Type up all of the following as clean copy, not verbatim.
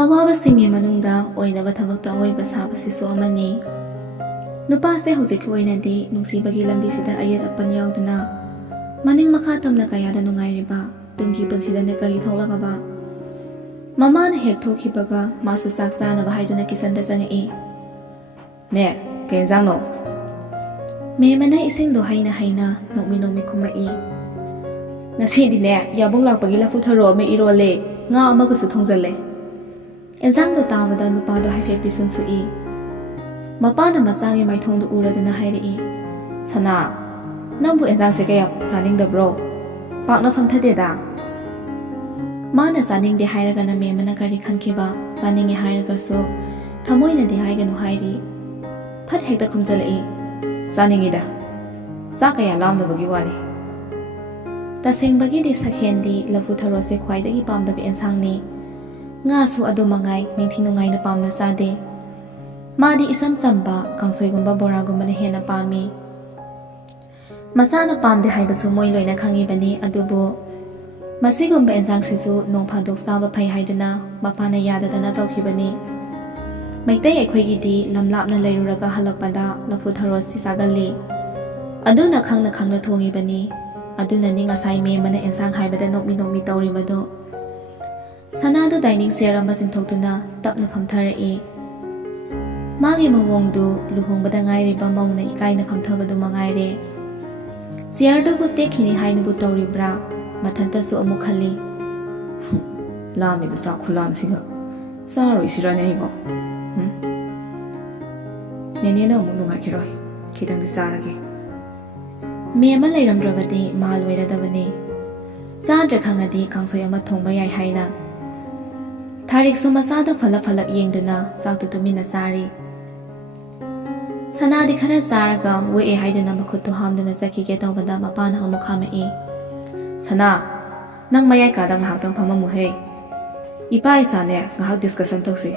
ꯑꯋꯥꯕꯁꯤꯡꯒꯤ ꯃꯅꯨꯡꯗ ꯑꯣꯏꯅꯕ ꯊꯕꯛꯇ ꯑꯣꯏꯕ ꯁꯥꯕꯁꯤꯁꯨ ꯑꯃꯅꯤ꯫ ꯅꯨꯄꯥꯁꯦ ꯍꯧꯖꯤꯛꯀꯤ ꯑꯣꯏꯅꯗꯤ ꯅꯨꯡꯁꯤꯕꯒꯤ ꯂꯝꯕꯤꯁꯤꯗ ꯑꯌꯦꯠ ꯑꯄꯟ ꯌꯥꯎꯗꯅ ꯃꯅꯤꯡ ꯃꯈꯥ ꯇꯝꯅ ꯀꯌꯥꯗ ꯅꯨꯡꯉꯥꯏꯔꯤꯕ ꯇꯨꯡꯒꯤ ꯄꯨꯟꯁꯤꯗꯅ ꯀꯔꯤ ꯊꯣꯛꯂꯒꯕ ꯃꯃꯥꯅ ꯍꯦꯛ ꯊꯣꯛꯈꯤꯕꯒ ꯃꯥꯁꯨ ꯆꯥꯛ ꯆꯥꯅꯕ ꯍꯥꯏꯗꯨꯅ ꯀꯤꯆꯟꯗ ꯆꯪꯉꯛꯏ꯫ ꯅꯦ ꯀꯩ ꯌꯦꯟꯖꯥꯡꯅꯣ? ꯃꯦꯃꯅ ꯏꯁꯤꯡꯗꯣ ꯍꯩꯅ ꯍꯩꯅ ꯅꯣꯛꯃꯤ ꯅꯣꯛꯃꯤ ꯈꯨꯝꯃꯛꯏ꯫ ꯉꯁꯤꯗꯤꯅꯦ ꯌꯥꯕꯨꯡ ꯂꯥꯛꯄꯒꯤ ꯂꯐꯨ ꯊꯔꯣ ꯑꯃ ꯏꯔꯣꯜꯂꯦ, ꯉꯥ ꯑꯃꯒꯁꯨ ꯊꯣꯡꯖꯜꯂꯦ꯫ ꯑꯦꯟꯖꯥꯡꯗꯣ ꯇꯥꯕꯗ ꯅꯨꯄꯥꯗꯣ ꯍꯥꯏꯐꯦꯠ ꯄꯤꯁꯨꯝ ꯁꯨꯛꯏ꯫ ꯃꯄꯥꯅ ꯃꯆꯥꯒꯤ ꯃꯥꯏꯊꯣꯡꯗꯨ ꯎꯔꯗꯨꯅ ꯍꯥꯏꯔꯛꯏ꯫ ꯁꯅꯥ, ꯅꯪꯕꯨ ꯑꯦꯟꯖꯥꯡꯁꯦ ꯀꯌꯥ ꯆꯥꯅꯤꯡꯗꯕ꯭ꯔꯣ? ꯄꯥꯛꯅ ꯐꯝꯊꯗꯦꯗ꯫ ꯃꯥꯅ ꯆꯥꯅꯤꯡꯗꯦ ꯍꯥꯏꯔꯒꯅ ꯃꯦꯃꯅ ꯀꯔꯤ ꯈꯟꯈꯤꯕ, ꯆꯥꯅꯤꯡꯉꯦ ꯍꯥꯏꯔꯒꯁꯨ ꯊꯃꯣꯏꯅꯗꯤ ꯍꯥꯏꯒꯅꯨ ꯍꯥꯏꯔꯤ꯫ ꯐꯠ ꯍꯦꯛꯇ ꯈꯨꯝꯖꯜꯂꯛꯏ꯫ ꯆꯥꯅꯤꯡꯉꯤꯗ, ꯆꯥꯛ ꯀꯌꯥ ꯂꯥꯝꯗꯕꯒꯤ ꯋꯥꯅꯤ꯫ ꯇꯁꯦꯡꯕꯒꯤꯗꯤ ꯁꯛꯍꯦꯟꯗꯤ ꯂꯐꯨ ꯊꯔꯣꯁꯦ ꯈ꯭ꯋꯥꯏꯗꯒꯤ ꯄꯥꯝꯗꯕ ꯑꯦꯟꯁꯥꯡꯅꯤ꯫ ꯉꯥꯁꯨ ꯑꯗꯨ ꯃꯉꯥꯏ ꯅꯤꯡꯊꯤ ꯅꯨꯡꯉꯥꯏꯅ ꯄꯥꯝꯅ ꯆꯥꯗꯦ꯫ ꯃꯥꯗꯤ ꯏꯆꯝ ꯆꯝꯕ ꯀꯥꯡꯁꯣꯏꯒꯨꯝꯕ ꯕꯣꯔꯥꯒꯨꯝꯕꯅ ꯍꯦꯟꯅ ꯄꯥꯝꯃꯤ꯫ ꯃꯆꯥꯅ ꯄꯥꯝꯗꯦ ꯍꯥꯏꯕꯁꯨ ꯃꯣꯏ ꯂꯣꯏꯅ ꯈꯪꯉꯤꯕꯅꯤ, ꯑꯗꯨꯕꯨ ꯃꯁꯤꯒꯨꯝꯕ ꯑꯦꯟꯁꯥꯡꯁꯤꯁꯨ ꯅꯣꯡ ꯐꯥꯗꯣꯛ ꯆꯥꯕ ꯐꯩ ꯍꯥꯏꯗꯨꯅ ꯃꯄꯥꯅ ꯌꯥꯗꯗꯅ ꯇꯧꯈꯤꯕꯅꯤ꯫ ꯃꯩꯇꯩ ꯑꯩꯈꯣꯏꯒꯤꯗꯤ ꯂꯝ ꯂꯥꯞꯅ ꯂꯩꯔꯨꯔꯒ ꯍꯜꯂꯛꯄꯗ ꯂꯐꯨ ꯊꯔꯣꯁꯤ ꯆꯥꯒꯜꯂꯤ꯫ ꯑꯗꯨꯅ ꯈꯪꯅ ꯈꯪꯅ ꯊꯣꯡꯉꯤꯕꯅꯤ꯫ ꯑꯗꯨꯅꯅꯤ ꯉꯁꯥꯏ ꯃꯦꯃꯅ ꯑꯦꯟꯁꯥꯡ ꯍꯥꯏꯕꯗ ꯅꯣꯛꯃꯤ ꯅꯣꯛꯃꯤ ꯇꯧꯔꯤꯕꯗꯣ꯫ ꯁꯅꯥꯗꯨ ꯗꯥꯏꯅꯤꯡ ꯆꯤꯌꯔ ꯑꯃ ꯆꯤꯡꯊꯣꯛꯇꯨꯅ ꯇꯞꯅ ꯐꯝꯊꯔꯛꯏ꯫ ꯃꯥꯒꯤ ꯃꯑꯣꯡꯗꯨ ꯂꯨꯍꯣꯡꯕꯗ ꯉꯥꯏꯔꯤꯕ ꯃꯧꯅ ꯏꯀꯥꯏꯅ ꯐꯝꯊꯕꯗꯨ ꯃꯉꯥꯏꯔꯦ꯫ ꯆꯤꯌꯔꯗꯨꯕꯨ ꯇꯦꯛꯈꯤꯅꯤ ꯍꯥꯏꯅꯕꯨ ꯇꯧꯔꯤꯕ꯭ꯔꯥ? ꯃꯊꯟꯇꯁꯨ ꯑꯃꯨꯛ ꯈꯜꯂꯤ꯫ ꯂꯥꯝꯃꯤꯕ ꯆꯥꯛ ꯈꯨꯂꯥꯝꯁꯤꯒ ꯆꯥꯔꯣꯏꯁꯤꯔꯅꯦ ꯑꯩꯕꯣ? ꯅꯦꯅꯦꯅ ꯑꯃꯨꯛ ꯅꯨꯡꯉꯥꯏꯈꯤꯔꯣꯏ, ꯈꯤꯇꯪꯗꯤ ꯆꯥꯔꯒꯦ꯫ ꯃꯦꯃ ꯂꯩꯔꯝꯗ꯭ꯔꯕꯗꯤ ꯃꯥ ꯂꯣꯏꯔꯗꯕꯅꯤ꯫ ꯆꯥꯗ꯭ꯔꯦ ꯈꯪꯉꯗꯤ ꯀꯥꯡꯁꯣꯏ ꯑꯃ ꯊꯣꯡꯕ ꯌꯥꯏ ꯍꯥꯏꯅ꯫ ꯊꯥꯔꯤꯛꯁꯨ ꯃꯆꯥꯗ ꯐꯂꯞ ꯐꯂꯞ ꯌꯦꯡꯗꯨꯅ ꯆꯥꯛꯇꯨ ꯇꯨꯃꯤꯟꯅ ꯆꯥꯔꯤ꯫ ꯁꯅꯥꯗꯤ ꯈꯔ ꯆꯥꯔꯒ ꯋꯦꯛꯑꯦ ꯍꯥꯏꯗꯨꯅ ꯃꯈꯨꯠꯇꯨ ꯍꯥꯝꯗꯨꯅ ꯆꯠꯈꯤꯒꯦ ꯇꯧꯕꯗ ꯃꯄꯥꯅ ꯑꯃꯨꯛ ꯈꯥꯝꯃꯛꯏ꯫ ꯁꯅꯥ, ꯅꯪ ꯃꯌꯥꯏ ꯀꯥꯗ ꯉꯥꯏꯍꯥꯛꯇꯪ ꯐꯝꯃꯝꯃꯨꯍꯦ꯫ ꯏꯄꯥ ꯏꯆꯥꯅꯦ ꯉꯥꯏꯍꯥꯛ ꯗꯤꯁꯀꯁꯟ ꯇꯧꯁꯤ꯫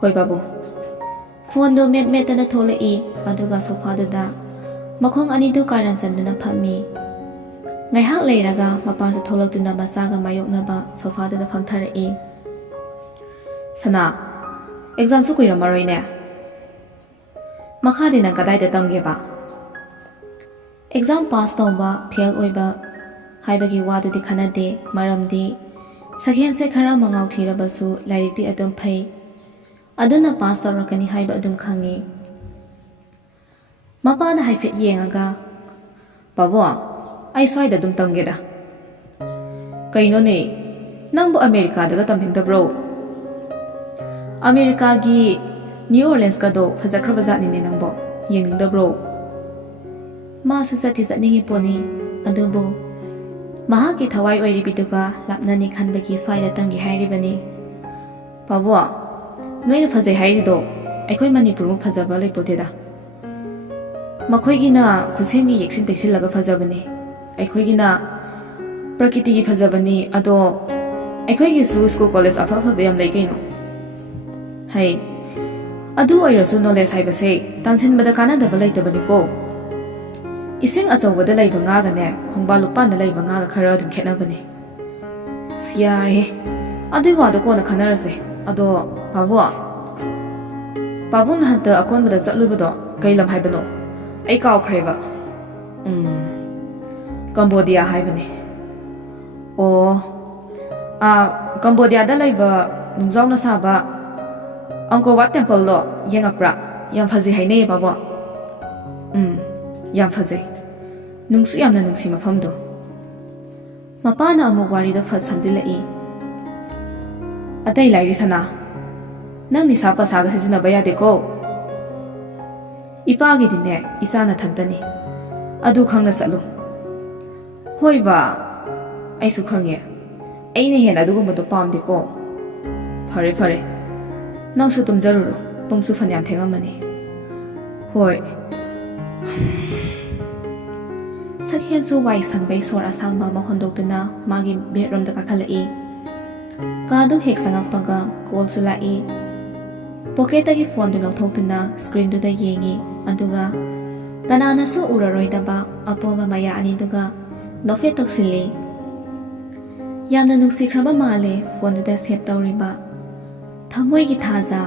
ꯍꯣꯏ ꯄꯥꯕꯨꯡ꯫ ꯐꯣꯟꯗꯨ ꯃꯦꯠ ꯃꯦꯠꯇꯅ ꯊꯣꯛꯂꯛꯏ, ꯑꯗꯨꯒ ꯁꯣꯐꯥꯗꯨꯗ ꯃꯈꯣꯡ ꯑꯅꯤꯗꯨ ꯀꯥꯔꯟ ꯆꯟꯗꯨꯅ ꯐꯝꯃꯤ꯫ ꯉꯥꯏꯍꯥꯛ ꯂꯩꯔꯒ ꯃꯄꯥꯁꯨ ꯊꯣꯛꯂꯛꯇꯨꯅ ꯃꯆꯥꯒ ꯃꯥꯌꯣꯛꯅꯕ ꯁꯣꯐꯥꯗꯨꯗ ꯐꯝꯊꯔꯛꯏ꯫ ꯁꯅꯥ, ꯑꯦꯛꯖꯥꯝꯁꯨ ꯀꯨꯏꯔꯝꯃꯔꯣꯏꯅꯦ꯫ ꯃꯈꯥꯗꯤ ꯅꯪ ꯀꯗꯥꯏꯗ ꯇꯝꯒꯦꯕ? ꯑꯦꯛꯖꯥꯝ ꯄꯥꯁ ꯇꯧꯕ ꯐꯦꯜ ꯑꯣꯏꯕ ꯍꯥꯏꯕꯒꯤ ꯋꯥꯗꯨꯗꯤ ꯈꯟꯅꯗꯦ, ꯃꯔꯝꯗꯤ ꯁꯛꯍꯦꯟꯁꯦ ꯈꯔ ꯃꯉꯥꯎ ꯊꯤꯔꯕꯁꯨ ꯂꯥꯏꯔꯤꯛꯇꯤ ꯑꯗꯨꯝ ꯐꯩ, ꯑꯗꯨꯅ ꯄꯥꯁ ꯇꯧꯔꯛꯀꯅꯤ ꯍꯥꯏꯕ ꯑꯗꯨꯝ ꯈꯪꯉꯤ꯫ ꯃꯄꯥꯅ ꯍꯥꯏꯐꯦꯠ ꯌꯦꯡꯉꯒ, ꯄꯥꯕꯨꯡ, ꯑꯩ ꯁ꯭ꯋꯥꯏꯗ ꯑꯗꯨꯝ ꯇꯝꯒꯦꯗ꯫ ꯀꯩꯅꯣꯅꯦ, ꯅꯪꯕꯨ ꯑꯃꯦꯔꯤꯀꯥꯗꯒ ꯇꯝꯅꯤꯡꯗꯕ꯭ꯔꯣ? ꯑꯃꯦꯔꯤꯀꯥꯒꯤ ꯅ꯭ꯌꯨ ꯑꯣꯔꯂꯤꯟꯁꯀꯗꯣ ꯐꯖꯈ꯭ꯔꯕ ꯖꯥꯠꯅꯤꯅꯦ ꯅꯪꯕꯣ, ꯌꯦꯡꯅꯤꯡꯗꯕ꯭ꯔꯣ? ꯃꯥꯁꯨ ꯆꯠꯇꯤ ꯆꯠꯅꯤꯡꯉꯤ ꯄꯣꯠꯅꯤ, ꯑꯗꯨꯕꯨ ꯃꯍꯥꯛꯀꯤ ꯊꯋꯥꯏ ꯑꯣꯏꯔꯤꯕꯤꯗꯨꯒ ꯂꯥꯞꯅꯅꯤ ꯈꯟꯕꯒꯤ ꯁ꯭ꯋꯥꯏꯗ ꯇꯝꯒꯦ ꯍꯥꯏꯔꯤꯕꯅꯤ꯫ ꯄꯥꯕꯨꯡ, ꯅꯣꯏꯅ ꯐꯖꯩ ꯍꯥꯏꯔꯤꯗꯣ ꯑꯩꯈꯣꯏ ꯃꯅꯤꯄꯨꯔꯃꯨꯛ ꯐꯖꯕ ꯂꯩꯄꯣꯠꯇꯦꯗ꯫ ꯃꯈꯣꯏꯒꯤꯅ ꯈꯨꯠꯁꯦꯝꯒꯤ ꯌꯦꯛꯁꯤꯟ ꯇꯩꯁꯤꯜꯂꯒ ꯐꯖꯕꯅꯤ, ꯑꯩꯈꯣꯏꯒꯤꯅ ꯄ꯭ꯔꯀꯤꯇꯤꯒꯤ ꯐꯖꯕꯅꯤ꯫ ꯑꯗꯣ ꯑꯩꯈꯣꯏꯒꯤꯁꯨ ꯁ꯭ꯀꯨꯜ ꯀꯣꯂꯦꯖ ꯑꯐ ꯑꯐꯕ ꯌꯥꯝ ꯂꯩ ꯀꯩꯅꯣ꯫ ꯍꯩ, ꯑꯗꯨ ꯑꯣꯏꯔꯁꯨ ꯅꯣꯂꯦꯖ ꯍꯥꯏꯕꯁꯦ ꯇꯥꯟꯁꯤꯟꯕꯗ ꯀꯥꯟꯅꯗꯕ ꯂꯩꯇꯕꯅꯤꯀꯣ꯫ ꯏꯁꯤꯡ ꯑꯆꯧꯕꯗ ꯂꯩꯕ ꯉꯥꯒꯅꯦ ꯈꯣꯡꯕꯥꯜ ꯂꯨꯄꯥꯟꯗ ꯂꯩꯕ ꯉꯥꯒ ꯈꯔ ꯑꯗꯨꯝ ꯈꯦꯠꯅꯕꯅꯤ꯫ ꯌꯥꯔꯦ, ꯑꯗꯨꯏ ꯋꯥꯗꯣ ꯀꯣꯟꯅ ꯈꯟꯅꯔꯁꯦ꯫ ꯑꯗꯣ ꯄꯥꯕꯨꯡꯅ ꯍꯟꯇꯛ ꯑꯀꯣꯟꯕꯗ ꯆꯠꯂꯨꯕꯗꯣ ꯀꯩ ꯂꯝ ꯍꯥꯏꯕꯅꯣ? ꯑꯩ ꯀꯥꯎꯈ꯭ꯔꯦꯕ꯫ ꯀꯝꯕꯣꯗꯤꯌꯥ ꯍꯥꯏꯕꯅꯦ꯫ ꯑꯣ, ꯀꯝꯕꯣꯗꯤꯌꯥꯗ ꯂꯩꯕ ꯅꯨꯡꯖꯥꯎꯅ ꯁꯥꯕ ꯑꯪꯀꯣꯔ ꯋꯥꯠ ꯇꯦꯝꯄꯜꯗꯣ ꯌꯦꯡꯉꯛꯄ꯭ꯔꯥ? ꯌꯥꯝ ꯐꯖꯩ ꯍꯥꯏꯅꯩꯌꯦ ꯄꯥꯕꯨꯡ꯫ ꯌꯥꯝ ꯐꯖꯩ, ꯅꯨꯡꯁꯨ ꯌꯥꯝꯅ ꯅꯨꯡꯁꯤ ꯃꯐꯝꯗꯣ꯫ ꯃꯄꯥꯅ ꯑꯃꯨꯛ ꯋꯥꯔꯤꯗꯣ ꯐꯠ ꯁꯝꯖꯤꯜꯂꯛꯏ꯫ ꯑꯇꯩ ꯂꯥꯏꯔꯤ ꯁꯅꯥ, ꯅꯪ ꯅꯤꯁꯥ ꯄꯁꯥꯒ ꯁꯤꯖꯤꯟꯅꯕ ꯌꯥꯗꯦꯀꯣ꯫ ꯏꯄꯥꯒꯤꯗꯤꯅꯦ ꯏꯆꯥꯅ ꯊꯟꯇꯅꯤ, ꯑꯗꯨ ꯈꯪꯅ ꯆꯠꯂꯨ꯫ ꯍꯣꯏ ꯕꯥ, ꯑꯩꯁꯨ ꯈꯪꯉꯦ, ꯑꯩꯅ ꯍꯦꯟꯅ ꯑꯗꯨꯒꯨꯝꯕꯗꯣ ꯄꯥꯝꯗꯦꯀꯣ꯫ ꯐꯔꯦ ꯐꯔꯦ, ꯅꯪꯁꯨ ꯇꯨꯝꯖꯔꯨꯔꯣ, ꯄꯨꯡꯁꯨ ꯐꯅꯌꯥꯝ ꯊꯦꯡꯉꯝꯃꯅꯤ꯫ ꯍꯣꯏ꯫ ꯁꯛꯍꯦꯟꯁꯨ ꯋꯥꯏ ꯁꯪꯕꯩ ꯁꯣꯔ ꯑꯁꯥꯡꯕ ꯑꯃ ꯍꯣꯟꯗꯣꯛꯇꯨꯅ ꯃꯥꯒꯤ ꯕꯦꯗꯔꯨꯝꯗ ꯀꯥꯈꯠꯂꯛꯏ꯫ ꯀꯥꯗꯨ ꯍꯦꯛ ꯆꯪꯉꯛꯄꯒ ꯀꯣꯜꯁꯨ ꯂꯥꯛꯏ꯫ ꯄꯣꯀꯦꯠꯇꯒꯤ ꯐꯣꯟꯗꯨ ꯂꯧꯊꯣꯛꯇꯨꯅ ꯁꯀ꯭ꯔꯤꯟꯗꯨꯗ ꯌꯦꯡꯉꯤ, ꯑꯗꯨꯒ ꯀꯅꯥꯅꯁꯨ ꯎꯔꯔꯣꯏꯗꯕ ꯑꯄꯣꯝꯕ ꯃꯌꯥ ꯑꯅꯤꯗꯨꯒ ꯅꯣꯛꯐꯦꯠ ꯇꯧꯁꯤꯜꯂꯤ꯫ ꯌꯥꯝꯅ ꯅꯨꯡꯁꯤꯈ꯭ꯔꯕ ꯃꯥꯜꯂꯦ ꯐꯣꯟꯗꯨꯗ ꯁꯦꯞ ꯇꯧꯔꯤꯕ ꯊꯃꯣꯏꯒꯤ ꯊꯥꯖ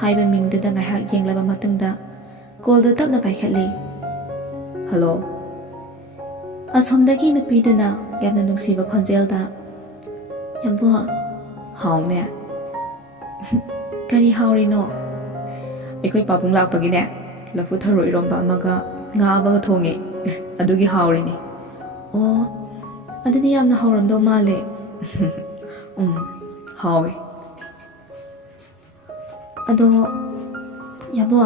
ꯍꯥꯏꯕ ꯃꯤꯡꯗꯨꯗ ꯉꯥꯏꯍꯥꯛ ꯌꯦꯡꯂꯕ ꯃꯇꯨꯡꯗ ꯀꯣꯜꯗꯨ ꯇꯞꯅ ꯄꯥꯏꯈꯠꯂꯤ꯫ ꯍꯜꯂꯣ꯫ ꯑꯁꯣꯝꯗꯒꯤ ꯅꯨꯄꯤꯗꯨꯅ ꯌꯥꯝꯅ ꯅꯨꯡꯁꯤꯕ ꯈꯣꯟꯖꯦꯜꯗ, ꯌꯥꯝꯕꯣ, ꯍꯥꯎꯅꯦ꯫ ꯀꯔꯤ ꯍꯥꯎꯔꯤꯅꯣ? ꯑꯩꯈꯣꯏ ꯄꯥꯕꯨꯡ ꯂꯥꯛꯄꯒꯤꯅꯦ, ꯂꯐꯨ ꯊꯔꯣ ꯏꯔꯣꯝꯕ ꯑꯃꯒ ꯉꯥ ꯑꯃꯒ ꯊꯣꯡꯉꯦ, ꯑꯗꯨꯒꯤ ꯍꯥꯎꯔꯤꯅꯤ꯫ ꯑꯣ, ꯑꯗꯨꯗꯤ ꯌꯥꯝꯅ ꯍꯥꯎꯔꯝꯗꯧ ꯃꯥꯜꯂꯦ꯫ ꯍꯥꯎꯋꯦ꯫ ꯑꯗꯣ ꯌꯥꯕꯣ,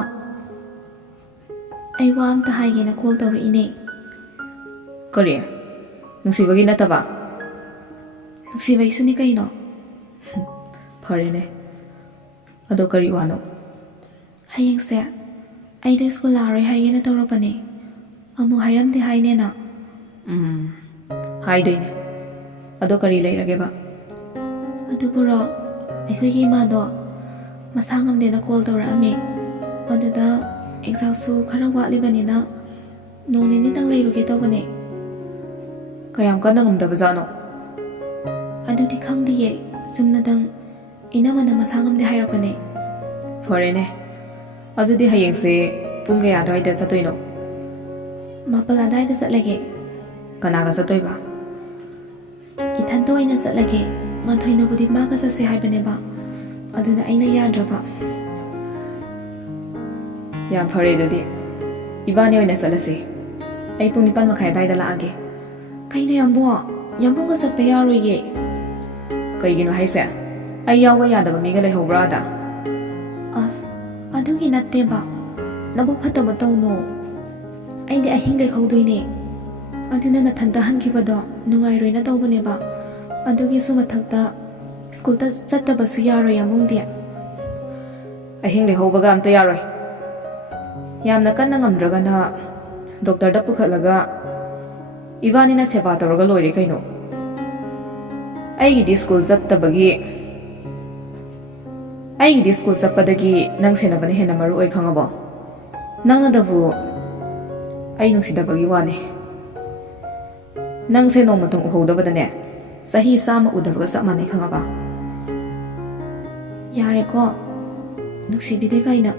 ꯑꯩ ꯋꯥ ꯑꯝꯇ ꯍꯥꯏꯒꯦꯅ ꯀꯣꯜ ꯇꯧꯔꯛꯏꯅꯦ꯫ ꯀꯔꯤ? ꯅꯨꯡꯁꯤꯕꯒꯤ ꯅꯠꯇꯕ? ꯅꯨꯡꯁꯤꯕꯩꯁꯨꯅꯤ ꯀꯩꯅꯣ꯫ ꯐꯔꯦꯅꯦ, ꯑꯗꯣ ꯀꯔꯤ ꯋꯥꯅꯣ? ꯍꯌꯦꯡꯁꯦ ꯑꯩꯗꯣ ꯁ꯭ꯀꯨꯜ ꯂꯥꯛꯑꯔꯣꯏ ꯍꯥꯏꯒꯦꯅ ꯇꯧꯔꯛꯄꯅꯦ, ꯑꯃꯨꯛ ꯍꯥꯏꯔꯝꯗꯦ ꯍꯥꯏꯅꯦꯅ꯫ ꯍꯥꯏꯗꯣꯏꯅꯦ, ꯑꯗꯣ ꯀꯔꯤ ꯂꯩꯔꯒꯦꯕ? ꯑꯗꯨꯕꯨꯔꯣ, ꯑꯩꯈꯣꯏꯒꯤ ꯏꯃꯥꯗꯣ ꯃꯁꯥ ꯉꯝꯗꯦꯅ ꯀꯣꯜ ꯇꯧꯔꯛꯑꯝꯃꯦ꯫ ꯑꯗꯨꯗ ꯑꯦꯛꯖꯥꯝꯁꯨ ꯈꯔ ꯋꯥꯠꯂꯤꯕꯅꯤꯅ ꯅꯣꯡ ꯅꯤꯅꯤꯇꯪ ꯂꯩꯔꯨꯒꯦ ꯇꯧꯕꯅꯦ꯫ ꯀꯌꯥꯝ ꯀꯟꯅ ꯉꯝꯗꯕꯖꯥꯠꯅꯣ? ꯑꯗꯨꯗꯤ ꯈꯪꯗꯤꯌꯦ, ꯆꯨꯝꯅꯗꯪ ꯏꯅꯝꯃꯅ ꯃꯁꯥ ꯉꯝꯗꯦ ꯍꯥꯏꯔꯛꯄꯅꯦ꯫ ꯐꯔꯦꯅꯦ, ꯑꯗꯨꯗꯤ ꯍꯌꯦꯡꯁꯦ ꯄꯨꯡ ꯀꯌꯥ ꯑꯗꯨꯋꯥꯏꯗ ꯆꯠꯇꯣꯏꯅꯣ? 4 ꯑꯗꯥꯏꯗ ꯆꯠꯂꯒꯦ꯫ ꯀꯅꯥꯒ ꯆꯠꯇꯣꯏꯕ? ꯏꯊꯟꯇ ꯑꯣꯏꯅ ꯆꯠꯂꯒꯦ꯫ ꯉꯥꯟꯊꯣꯏꯅꯕꯨꯗꯤ ꯃꯥꯒ ꯆꯠꯁꯦ ꯍꯥꯏꯕꯅꯦꯕ, ꯑꯗꯨꯗ ꯑꯩꯅ ꯌꯥꯗ꯭ꯔꯕ꯫ ꯌꯥꯝ ꯐꯔꯦ ꯑꯗꯨꯗꯤ, ꯏꯕꯥꯅꯤ ꯑꯣꯏꯅ ꯆꯠꯂꯁꯤ꯫ ꯑꯩ ꯄꯨꯡ 9:30 ꯑꯗꯥꯏꯗ ꯂꯥꯛꯑꯒꯦ꯫ ꯀꯩꯅꯣ ꯌꯥꯝꯕꯣ, ꯌꯥꯝꯕꯨꯡꯒ ꯆꯠꯄ ꯌꯥꯔꯣꯏꯌꯦ꯫ ꯀꯩꯒꯤꯅꯣ ꯍꯥꯏꯁꯦ? ꯑꯩ ꯌꯥꯎꯕ ꯌꯥꯗꯕ ꯃꯤꯒ ꯂꯩꯍꯧꯕ꯭ꯔꯥ ꯑꯗ? ꯑꯁ, ꯑꯗꯨꯒꯤ ꯅꯠꯇꯦꯕ, ꯅꯕꯨꯛ ꯐꯠꯇꯕ ꯇꯧꯅꯣ꯫ ꯑꯩꯗꯤ ꯑꯍꯤꯡ ꯂꯦꯛꯍꯧꯗꯣꯏꯅꯦ, ꯑꯗꯨꯅ ꯅꯊꯟꯇ ꯍꯟꯈꯤꯕꯗꯣ ꯅꯨꯡꯉꯥꯏꯔꯣꯏꯅ ꯇꯧꯕꯅꯦꯕ꯫ ꯑꯗꯨꯒꯤꯁꯨ ꯃꯊꯛꯇ ꯁ꯭ꯀꯨꯜꯗ ꯆꯠꯇꯕꯁꯨ ꯌꯥꯔꯣꯏ ꯌꯥꯝꯕꯨꯡꯗꯤ꯫ ꯑꯍꯤꯡ ꯂꯦꯛꯍꯧꯕꯒ ꯑꯝꯇ ꯌꯥꯔꯣꯏ꯫ ꯌꯥꯝꯅ ꯀꯟꯅ ꯉꯝꯗ꯭ꯔꯒꯅ ꯗꯣꯛꯇꯔꯗ ꯄꯨꯈꯠꯂꯒ ꯏꯕꯥꯅꯤꯅ ꯁꯦꯕꯥ ꯇꯧꯔꯒ ꯂꯣꯏꯔꯦ ꯀꯩꯅꯣ꯫ ꯑꯩꯒꯤꯗꯤ ꯁ꯭ꯀꯨꯜ ꯆꯠꯄꯗꯒꯤ ꯅꯪ ꯁꯦꯟꯅꯕꯅ ꯍꯦꯟꯅ ꯃꯔꯨ ꯑꯣꯏ, ꯈꯪꯉꯕꯣ? ꯅꯪꯅꯗꯕꯨ ꯑꯩ ꯅꯨꯡꯁꯤꯗꯕꯒꯤ ꯋꯥꯅꯤ꯫ ꯅꯪꯁꯦ ꯅꯣꯡꯃꯇꯪ ꯎꯍꯧꯗꯕꯗꯅꯦ, ꯆꯍꯤ 100 ꯎꯗꯕꯒ ꯆꯞ ꯃꯥꯟꯅꯩ, ꯈꯪꯉꯕ? ꯌꯥꯔꯦꯀꯣ, ꯅꯨꯡꯁꯤꯕꯤꯗꯦ ꯀꯩꯅ꯫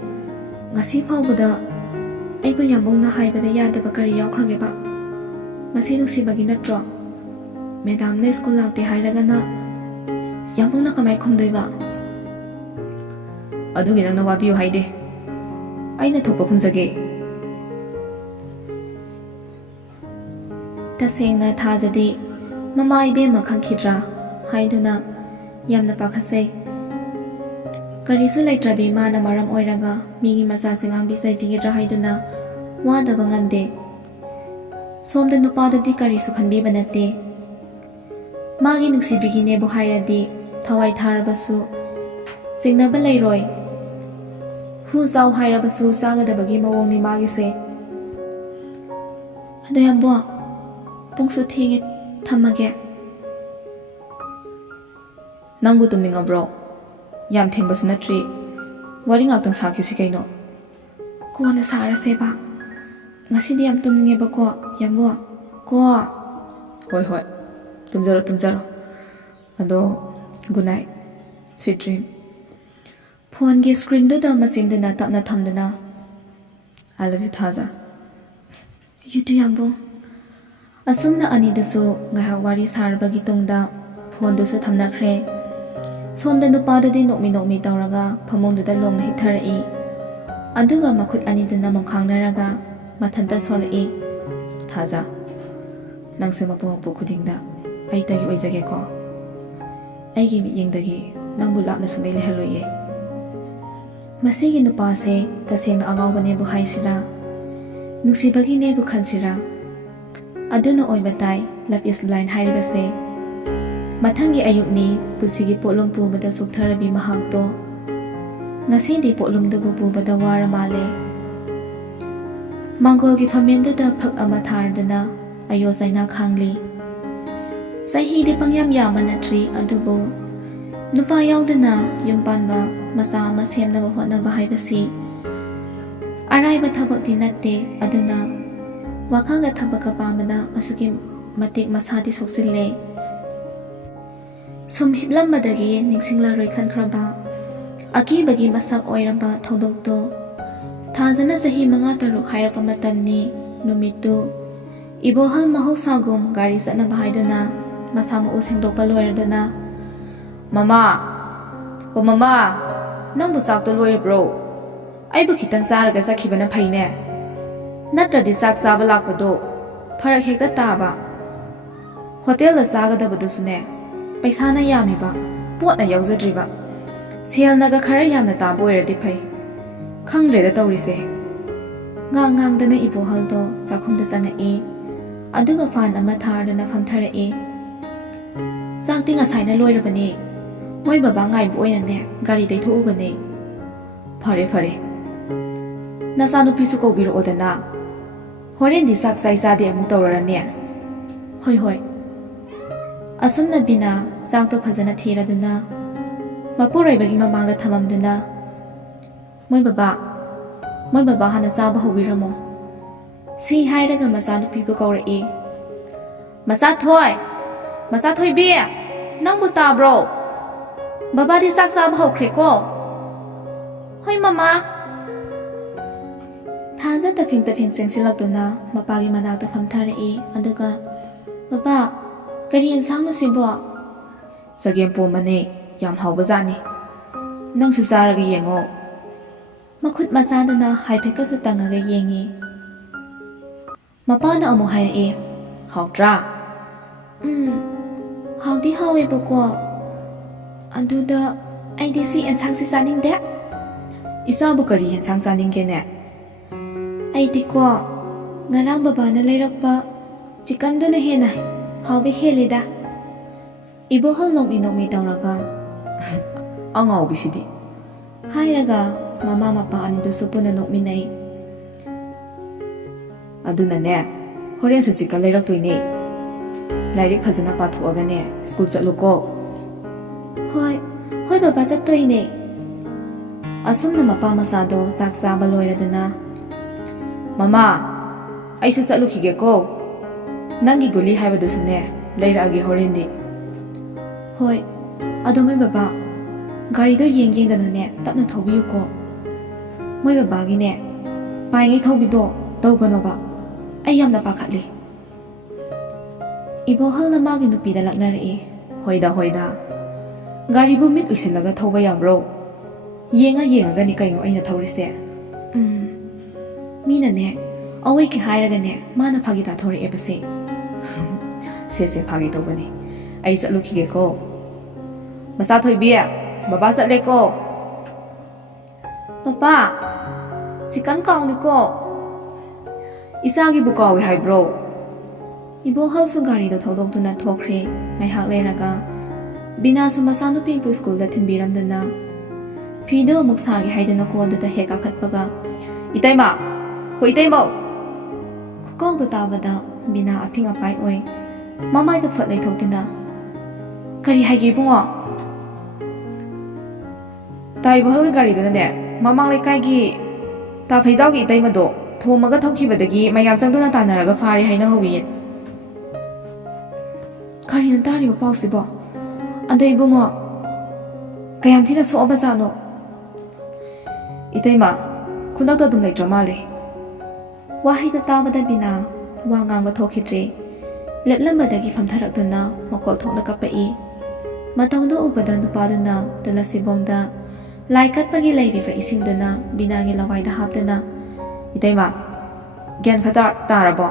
ꯉꯁꯤ ꯐꯥꯎꯕꯗ ꯑꯩꯕꯨ ꯌꯥꯝꯕꯨꯡꯅ ꯍꯥꯏꯕꯗ ꯌꯥꯗꯕ ꯀꯔꯤ ꯌꯥꯎꯈ꯭ꯔꯒꯦꯕ? ꯃꯁꯤ ꯅꯨꯡꯁꯤꯕꯒꯤ ꯅꯠꯇ꯭ꯔꯣ? ꯃꯦꯗꯥꯝꯅ ꯁ꯭ꯀꯨꯜ ꯂꯥꯛꯇꯦ ꯍꯥꯏꯔꯒꯅ ꯌꯥꯝꯕꯨꯡꯅ ꯀꯃꯥꯏ ꯈꯨꯝꯗꯣꯏꯕ? ꯑꯗꯨꯒꯤ ꯅꯪꯅ ꯋꯥꯕꯤꯌꯨ ꯍꯥꯏꯗꯦ, ꯑꯩꯅ ꯊꯣꯛꯄ ꯈꯨꯝꯖꯒꯦ꯫ ꯇꯁꯦꯡꯅ ꯊꯥꯖꯗꯤ ꯃꯃꯥ ꯏꯕꯦꯝꯃ ꯈꯪꯈꯤꯗ꯭ꯔꯥ ꯍꯥꯏꯗꯨꯅ ꯌꯥꯝꯅ ꯄꯥꯈꯠꯆꯩ꯫ ꯀꯔꯤꯁꯨ ꯂꯩꯇ꯭ꯔꯕꯤ ꯃꯥꯅ ꯃꯔꯝ ꯑꯣꯏꯔꯒ ꯃꯤꯒꯤ ꯃꯆꯥꯁꯦ ꯉꯥꯡꯕꯤ ꯆꯩꯕꯤꯒꯗ꯭ꯔꯥ ꯍꯥꯏꯗꯨꯅ ꯋꯥꯗꯕ ꯉꯝꯗꯦ꯫ ꯁꯣꯝꯗ ꯅꯨꯄꯥꯗꯨꯗꯤ ꯀꯔꯤꯁꯨ ꯈꯟꯕꯤꯕ ꯅꯠꯇꯦ꯫ ꯃꯥꯒꯤ ꯅꯨꯡꯁꯤꯕꯤꯒꯤꯅꯦꯕꯨ ꯍꯥꯏꯔꯗꯤ ꯊꯋꯥꯏ ꯊꯥꯔꯕꯁꯨ ꯆꯤꯡꯅꯕ ꯂꯩꯔꯣꯏ꯫ ꯍꯨ ꯆꯥꯎ ꯍꯥꯏꯔꯕꯁꯨ ꯆꯥꯒꯗꯕꯒꯤ ꯃꯑꯣꯡꯅꯤ ꯃꯥꯒꯤꯁꯦ꯫ ꯑꯗꯣ ꯌꯥꯝꯕꯣ, ꯄꯨꯡꯁꯨ ꯊꯦꯡꯉꯦ, ꯊꯝꯃꯒꯦ꯫ ꯅꯪꯕꯨ ꯇꯨꯝꯅꯤꯡꯉꯕ꯭ꯔꯣ? ꯌꯥꯝ ꯊꯦꯡꯕꯁꯨ ꯅꯠꯇ꯭ꯔꯤ, ꯋꯥꯔꯤ ꯉꯥꯛꯇꯪ ꯁꯥꯈꯤꯁꯤ ꯀꯩꯅꯣ꯫ ꯀꯣꯟꯅ ꯁꯥꯔꯁꯦꯕ, ꯉꯁꯤꯗꯤ ꯌꯥꯝ ꯇꯨꯝꯅꯤꯡꯉꯦꯕꯀꯣ ꯌꯥꯝꯕꯣ, ꯀꯣ? ꯍꯣꯏ, ꯇꯨꯝꯖꯔꯣ ꯇꯨꯝꯖꯔꯣ꯫ ꯑꯗꯣ ꯒꯨꯗ ꯅꯥꯏꯠ, ꯁ꯭ꯋꯤꯠ ꯗ꯭ꯔꯤꯝ꯫ ꯐꯣꯟꯒꯤ ꯁꯀ꯭ꯔꯤꯟꯗꯨꯗ ꯃꯆꯤꯟꯗꯨꯅ ꯇꯞꯅ ꯊꯝꯗꯨꯅ, ꯑꯥꯏ ꯂꯚ ꯌꯨ ꯊꯥꯖ꯫ ꯌꯨꯇꯨ ꯌꯥꯝꯕꯨꯡ꯫ ꯑꯁꯨꯝꯅ ꯑꯅꯤꯗꯨꯁꯨ ꯉꯥꯏꯍꯥꯛ ꯋꯥꯔꯤ ꯁꯥꯔꯕꯒꯤ ꯇꯨꯡꯗ ꯐꯣꯟꯗꯨꯁꯨ ꯊꯝꯅꯈ꯭ꯔꯦ꯫ ꯁꯣꯝꯗ ꯅꯨꯄꯥꯗꯨꯗꯤ ꯅꯣꯛꯃꯤ ꯇꯧꯔꯒ ꯐꯃꯨꯡꯗꯨꯗ ꯂꯣꯡꯅ ꯍꯤꯞꯊꯔꯛꯏ꯫ ꯑꯗꯨꯒ ꯃꯈꯨꯠ ꯑꯅꯤꯗꯨꯅ ꯃꯣꯡꯈꯥꯡꯅꯔꯒ ꯃꯊꯟꯇ ꯁꯣꯜꯂꯛꯏ꯫ ꯊꯥꯖ, ꯅꯪꯁꯦ ꯃꯄꯣꯛ ꯈꯨꯗꯤꯡꯗ ꯑꯩꯇꯒꯤ ꯑꯣꯏꯖꯒꯦꯀꯣ꯫ ꯑꯩꯒꯤ ꯃꯤꯠꯌꯦꯡꯗꯒꯤ ꯅꯪꯕꯨ ꯂꯥꯞꯅ ꯁꯨꯡꯂꯩ ꯂꯩꯍꯜꯂꯣꯏꯌꯦ꯫ ꯃꯁꯤꯒꯤ ꯅꯨꯄꯥꯁꯦ ꯇꯁꯦꯡꯅ ꯑꯉꯥꯎꯕꯅꯦꯕꯨ ꯍꯥꯏꯁꯤꯔꯥ, ꯅꯨꯡꯁꯤꯕꯒꯤꯅꯦꯕꯨ ꯈꯟꯁꯤꯔꯥ? ꯑꯗꯨꯅ ꯑꯣꯏꯕ ꯇꯥꯏ ꯂꯚ ꯏꯁ ꯕ꯭ꯂꯥꯏꯟ ꯍꯥꯏꯔꯤꯕꯁꯦ꯫ ꯃꯊꯪꯒꯤ ꯑꯌꯨꯛꯅꯤ ꯄꯨꯟꯁꯤꯒꯤ ꯄꯣꯠꯂꯨꯝ ꯄꯨꯕꯗ ꯆꯣꯛꯊꯔꯕꯤ ꯃꯍꯥꯛꯇꯣ ꯉꯁꯤꯗꯤ ꯄꯣꯠꯂꯨꯝꯗꯨꯕꯨ ꯄꯨꯕꯗ ꯋꯥꯔ ꯃꯥꯜꯂꯦ꯫ ꯃꯥꯡꯒꯣꯜꯒꯤ ꯐꯝꯃꯦꯟꯗꯨꯗ ꯐꯛ ꯑꯃ ꯊꯥꯔꯗꯨꯅ ꯑꯌꯣ ꯆꯩꯅꯥ ꯈꯥꯡꯂꯤ꯫ ꯆꯍꯤꯗꯤ ꯄꯪꯌꯥꯝ ꯌꯥꯝꯕ ꯅꯠꯇ꯭ꯔꯤ, ꯑꯗꯨꯕꯨ ꯅꯨꯄꯥ ꯌꯥꯎꯗꯅ ꯌꯨꯝ ꯄꯥꯟꯕ ꯃꯆꯥ ꯑꯃ ꯁꯦꯝꯅꯕ ꯍꯣꯠꯅꯕ ꯍꯥꯏꯕꯁꯤ ꯑꯔꯥꯏꯕ ꯊꯕꯛꯇꯤ ꯅꯠꯇꯦ꯫ ꯑꯗꯨꯅ ꯋꯥꯈꯜꯒ ꯊꯕꯛꯀ ꯄꯥꯝꯕꯅ ꯑꯁꯨꯛꯀꯤ ꯃꯇꯤꯛ ꯃꯁꯥꯗꯤ ꯁꯣꯛꯆꯤꯜꯂꯦ꯫ ꯁꯨꯝ ꯍꯤꯞꯂꯝꯕꯗꯒꯤ ꯅꯤꯡꯁꯤꯡꯂꯔꯣꯏ ꯈꯟꯈ꯭ꯔꯕ ꯑꯀꯤꯕꯒꯤ ꯃꯁꯛ ꯑꯣꯏꯔꯝꯕ ꯊꯧꯗꯣꯛꯇꯣ ꯊꯥꯖꯅ ꯆꯍꯤ 5-6 ꯍꯥꯏꯔꯛꯄ ꯃꯇꯝꯅꯤ. ꯅꯨꯃꯤꯠꯇꯨ ꯏꯕꯣꯍꯜ ꯃꯍꯧꯁꯥꯒꯨꯝ ꯒꯥꯔꯤ ꯆꯠꯅꯕ ꯍꯥꯏꯗꯨꯅ ꯃꯁꯥ ꯃꯎ ꯁꯦꯡꯗꯣꯛꯄ ꯂꯣꯏꯔꯗꯨꯅ ꯃꯃꯥ, ꯑꯣ ꯃꯃꯥ, ꯅꯪꯕꯨ ꯆꯥꯛꯇꯣ ꯂꯣꯏꯔꯕ꯭ꯔꯣ? ꯑꯩꯕꯨ ꯈꯤꯇꯪ ꯆꯥꯔꯒ ꯆꯠꯈꯤꯕꯅ ꯐꯩꯅꯦ. ꯅꯠꯇ꯭ꯔꯗꯤ ꯆꯥꯛ ꯆꯥꯕ ꯂꯥꯛꯄꯗꯣ ꯐꯔꯛ ꯍꯦꯛꯇ ꯇꯥꯕ. ꯍꯣꯇꯦꯜꯗ ꯆꯥꯒꯗꯕꯗꯨꯁꯨꯅꯦ ꯄꯩꯁꯥꯅ ꯌꯥꯝꯃꯤꯕ, ꯄꯣꯠꯅ ꯌꯥꯎꯖꯗ꯭ꯔꯤꯕ. ꯁꯦꯜꯅꯒ ꯈꯔ ꯌꯥꯝꯅ ꯇꯥꯕ ꯑꯣꯏꯔꯗꯤ ꯐꯩ. ꯈꯪꯗ꯭ꯔꯦꯗ ꯇꯧꯔꯤꯁꯦ. ꯉꯥꯡꯗꯅ ꯏꯕꯣꯍꯜꯗꯣ ꯆꯥꯛꯈꯨꯝꯗ ꯆꯪꯉꯛꯏ. ꯑꯗꯨꯒ ꯐꯥꯟ ꯑꯃ ꯊꯥꯔꯗꯨꯅ ꯐꯝꯊꯔꯛꯏ. ꯆꯥꯛꯇꯤ ꯉꯁꯥꯏꯅ ꯂꯣꯏꯔꯕꯅꯦ. ꯃꯣꯏ ꯕꯕꯥ ꯉꯥꯏꯕ ꯑꯣꯏꯅꯅꯦ ꯒꯥꯔꯤ ꯇꯩꯊꯣꯛꯎꯕꯅꯦ. ꯐꯔꯦ ꯐꯔꯦ. ꯅꯆꯥꯅꯨꯄꯤꯁꯨ ꯀꯧꯕꯤꯔꯛꯑꯣꯗꯅ. ꯍꯣꯔꯦꯟꯗꯤ ꯆꯥꯛ ꯆꯥꯗꯦ ꯑꯃꯨꯛ ꯇꯧꯔꯔꯅꯤ. ꯍꯣꯏ ꯍꯣꯏ. ꯑꯁꯨꯝꯅ ꯕꯤꯅꯥ ꯆꯥꯛꯇꯣ ꯐꯖꯅ ꯊꯤꯔꯗꯨꯅ ꯃꯄꯨꯔꯣꯏꯕꯒꯤ ꯃꯃꯥꯡꯗ ꯊꯝꯃꯝꯗꯨꯅ ꯃꯣꯏ ꯕꯕꯥ ꯍꯥꯟꯅ ꯆꯥꯕ ꯍꯧꯕꯤꯔꯝꯃꯣ. ꯁꯤ ꯍꯥꯏꯔꯒ ꯃꯆꯥꯅꯨꯄꯤꯕꯨ ꯀꯧꯔꯛꯏ. ꯃꯆꯥꯊꯣꯏꯕꯤ, ꯅꯪꯕꯨ ꯇꯥꯕ꯭ꯔꯣ? ꯕꯕꯥꯗꯤ ꯆꯥꯛ ꯆꯥꯕ ꯍꯧꯈ꯭ꯔꯦꯀꯣ. ꯍꯣꯏ ꯃꯃꯥ. ꯊꯥꯖ ꯇꯐꯤꯡ ꯆꯦꯟꯁꯤꯜꯂꯛꯇꯨꯅ ꯃꯄꯥꯒꯤ ꯃꯅꯥꯛꯇ ꯐꯝꯊꯔꯛꯏ. ꯑꯗꯨꯒ ꯕꯕꯥ, ꯀꯔꯤ ꯌꯦꯟꯁꯥꯡꯅꯣ ꯁꯤꯕꯣ? ꯆꯒꯦꯝꯄꯣꯝꯕꯅꯦ, ꯌꯥꯝ ꯍꯥꯎꯕꯖꯥꯠꯅꯤ. ꯅꯪꯁꯨ ꯆꯥꯔꯒ ꯌꯦꯡꯉꯣ. ꯃꯈꯨꯠ ꯃꯆꯥꯗꯨꯅ ꯍꯥꯏꯐꯦꯠꯀꯁꯨ ꯇꯪꯉꯒ ꯌꯦꯡꯉꯤ. ꯃꯄꯥꯅ ꯑꯃꯨꯛ ꯍꯥꯏꯔꯛꯏ. ꯍꯥꯎꯇ꯭ꯔꯥ? ꯍꯥꯎꯗꯤ ꯍꯥꯎꯋꯦꯕꯀꯣ. ꯑꯗꯨꯗ ꯑꯩꯗꯤ ꯁꯤ ꯌꯦꯟꯁꯥꯡꯁꯤ ꯆꯥꯅꯤꯡꯗꯦ. ꯏꯆꯥꯕꯨ ꯀꯔꯤ ꯌꯦꯟꯁꯥꯡ ꯆꯥꯅꯤꯡꯒꯦꯅꯦ? ꯑꯩꯗꯤꯀꯣ ꯉꯔꯥꯡ ꯕꯕꯥꯅ ꯂꯩꯔꯛꯄ ꯆꯤꯀꯟꯗꯨꯅ ꯍꯦꯟꯅ ꯍꯥꯎꯕ ꯍꯦꯜꯂꯤꯗ. ꯏꯕꯣꯍꯜ ꯅꯣꯛꯃꯤ ꯇꯧꯔꯒ ꯑꯉꯥꯎꯕꯤꯁꯤꯗꯤ ꯍꯥꯏꯔꯒ ꯃꯃꯥ ꯃꯄꯥ ꯑꯅꯤꯗꯨꯁꯨ ꯄꯨꯟꯅ ꯅꯣꯛꯃꯤꯟꯅꯩ. ꯑꯗꯨꯅꯅꯦ, ꯍꯣꯔꯦꯟꯁꯨ ꯆꯤꯀꯟ ꯂꯩꯔꯛꯇꯣꯏꯅꯦ. ꯂꯥꯏꯔꯤꯛ ꯐꯖꯅ ꯄꯥꯊꯣꯛꯑꯒꯅꯦ ꯁ꯭ꯀꯨꯜ ꯆꯠꯂꯨꯀꯣ. ꯍꯣꯏ ꯕꯕꯥ, ꯆꯠꯇꯣꯏꯅꯦ. ꯑꯁꯨꯝꯅ ꯃꯄꯥ ꯃꯆꯥꯗꯣ ꯆꯥꯛ ꯆꯥꯕ ꯂꯣꯏꯔꯗꯨꯅ ꯃꯃꯥ, ꯑꯩꯁꯨ ꯆꯠꯂꯨꯈꯤꯒꯦꯀꯣ. ꯅꯪꯒꯤ ꯒꯨꯂꯤ ꯍꯥꯏꯕꯗꯨꯁꯨꯅꯦ ꯂꯩꯔꯛꯑꯒꯦ ꯍꯣꯔꯦꯟꯗꯤ. ꯍꯣꯏ. ꯑꯗꯣ ꯃꯣꯏ ꯕꯕꯥ, ꯒꯥꯔꯤꯗꯣ ꯌꯦꯡꯗꯅꯅꯦ ꯇꯞꯅ ꯊꯧꯕꯤꯌꯨꯀꯣ. ꯃꯣꯏ ꯕꯕꯥꯒꯤꯅꯦ ꯄꯥꯏꯉꯩ ꯊꯧꯕꯤꯗꯣ ꯇꯧꯒꯅꯣꯕ. ꯑꯩ ꯌꯥꯝꯅ ꯄꯥꯈꯠꯂꯤ. ꯏꯕꯣꯍꯜꯅ ꯃꯥꯒꯤ ꯅꯨꯄꯤꯗ ꯂꯛꯅꯔꯛꯏ. ꯍꯣꯏꯗ. ꯒꯥꯔꯤꯕꯨ ꯃꯤꯠ ꯎꯏꯁꯤꯜꯂꯒ ꯊꯧꯕ ꯌꯥꯕ꯭ꯔꯣ? ꯌꯦꯡꯉꯒꯅꯤ ꯀꯩꯅꯣ ꯑꯩꯅ ꯊꯧꯔꯤꯁꯦ. ꯃꯤꯅꯅꯦ ꯑꯋꯣꯏꯒꯦ ꯍꯥꯏꯔꯒꯅꯦ ꯃꯥꯅ ꯐꯥꯒꯤ ꯇꯥꯊꯣꯔꯛꯑꯦꯕꯁꯦ. ꯁꯦ ꯐꯥꯒꯤ ꯇꯧꯕꯅꯤ. ꯑꯩ ꯆꯠꯂꯨꯈꯤꯒꯦꯀꯣ. ꯃꯆꯥꯊꯣꯏꯕꯤ, ꯕꯕꯥ ꯆꯠꯂꯦꯀꯣ. Papa, chicken ꯀꯥꯎꯅꯤꯀꯣ. ꯏꯆꯥꯒꯤꯕꯨ ꯀꯥꯎꯏ ꯍꯥꯏꯕ꯭ꯔꯣ? ꯏꯕꯣꯍꯜꯁꯨ ꯒꯥꯔꯤꯗꯣ ꯊꯧꯗꯣꯛꯇꯨꯅ ꯊꯣꯛꯈ꯭ꯔꯦ. ꯉꯥꯏꯍꯥꯛ ꯂꯩꯔꯒ ꯕꯤꯅꯥꯁꯨ ꯃꯆꯥꯅꯨꯄꯤꯕꯨ ꯁ꯭ꯀꯨꯜꯗ ꯊꯤꯟꯕꯤꯔꯝꯗꯨꯅ ꯐꯤꯗꯣ ꯑꯃꯨꯛ ꯁꯥꯒꯦ ꯍꯥꯏꯗꯨꯅ ꯀꯣꯟꯗꯨꯗ ꯍꯦꯛ ꯀꯥꯈꯠꯄꯒ ꯏꯇꯩꯃ, ꯍꯣꯏ ꯏꯇꯩꯃꯧ. ꯈꯨꯀꯧꯗꯣ ꯇꯥꯕꯗ ꯕꯤꯅꯥ ꯑꯐꯤꯡ ꯑꯄꯥꯏ ꯑꯣꯏ. ꯃꯃꯥꯏꯗꯣ ꯐꯠ ꯂꯩꯊꯣꯛꯇꯨꯅ ꯀꯔꯤ ꯍꯥꯏꯒꯦ ꯏꯕꯨꯡꯉꯣ? ꯏꯕꯣꯍꯜꯒꯤ ꯒꯥꯔꯤꯗꯨꯅꯅꯦ ꯃꯃꯥꯡ ꯂꯩꯀꯥꯏꯒꯤ ꯐꯩꯖꯥꯎꯒꯤ ꯏꯇꯩꯃꯗꯣ ꯊꯣꯝꯃꯒ ꯊꯧꯈꯤꯕꯗꯒꯤ ꯃꯌꯥꯝ ꯆꯪꯗꯨꯅ ꯇꯥꯟꯅꯔꯒ ꯐꯥꯔꯦ ꯍꯥꯏꯅꯍꯧꯏꯌꯦ. ꯀꯔꯤꯅꯣ ꯇꯥꯔꯤꯕ ꯄꯥꯎꯁꯤꯕꯣ? ꯑꯗꯣ ꯏꯕꯨꯡꯉꯣ, ꯀꯌꯥꯝ ꯊꯤꯅ ꯁꯣꯛꯑꯕꯖꯥꯠꯅꯣ? ꯏꯇꯩꯃ, ꯈꯨꯗꯛꯇ ꯑꯗꯨꯝ ꯂꯩꯇ꯭ꯔ ꯃꯥꯜꯂꯦ. ꯋꯥꯍꯩꯗꯣ ꯇꯥꯕꯗ ꯕꯤꯅꯥ ꯋꯥ ꯉꯥꯡꯕ ꯊꯣꯛꯈꯤꯗ꯭ꯔꯦ. ꯂꯦꯞꯂꯝꯕꯗꯒꯤ ꯐꯝꯊꯔꯛꯇꯨꯅ ꯃꯈꯣꯜ ꯊꯣꯛꯅ ꯀꯞꯄꯛꯏ. ꯃꯇꯧꯗꯣ ꯎꯕꯗ ꯅꯨꯄꯥꯗꯨꯅ ꯇꯨꯂꯁꯤꯕꯣꯡꯗ ꯂꯥꯏ ꯀꯠꯄꯒꯤ ꯂꯩꯔꯤꯕ ꯏꯁꯤꯡꯗꯨꯅ ꯕꯤꯅꯥꯒꯤ ꯂꯋꯥꯏꯗ ꯍꯥꯞꯇꯨꯅ ꯏꯇꯩꯃ, ꯒ꯭ꯌꯥꯟ ꯈꯔ ꯇꯥꯔꯕꯣ?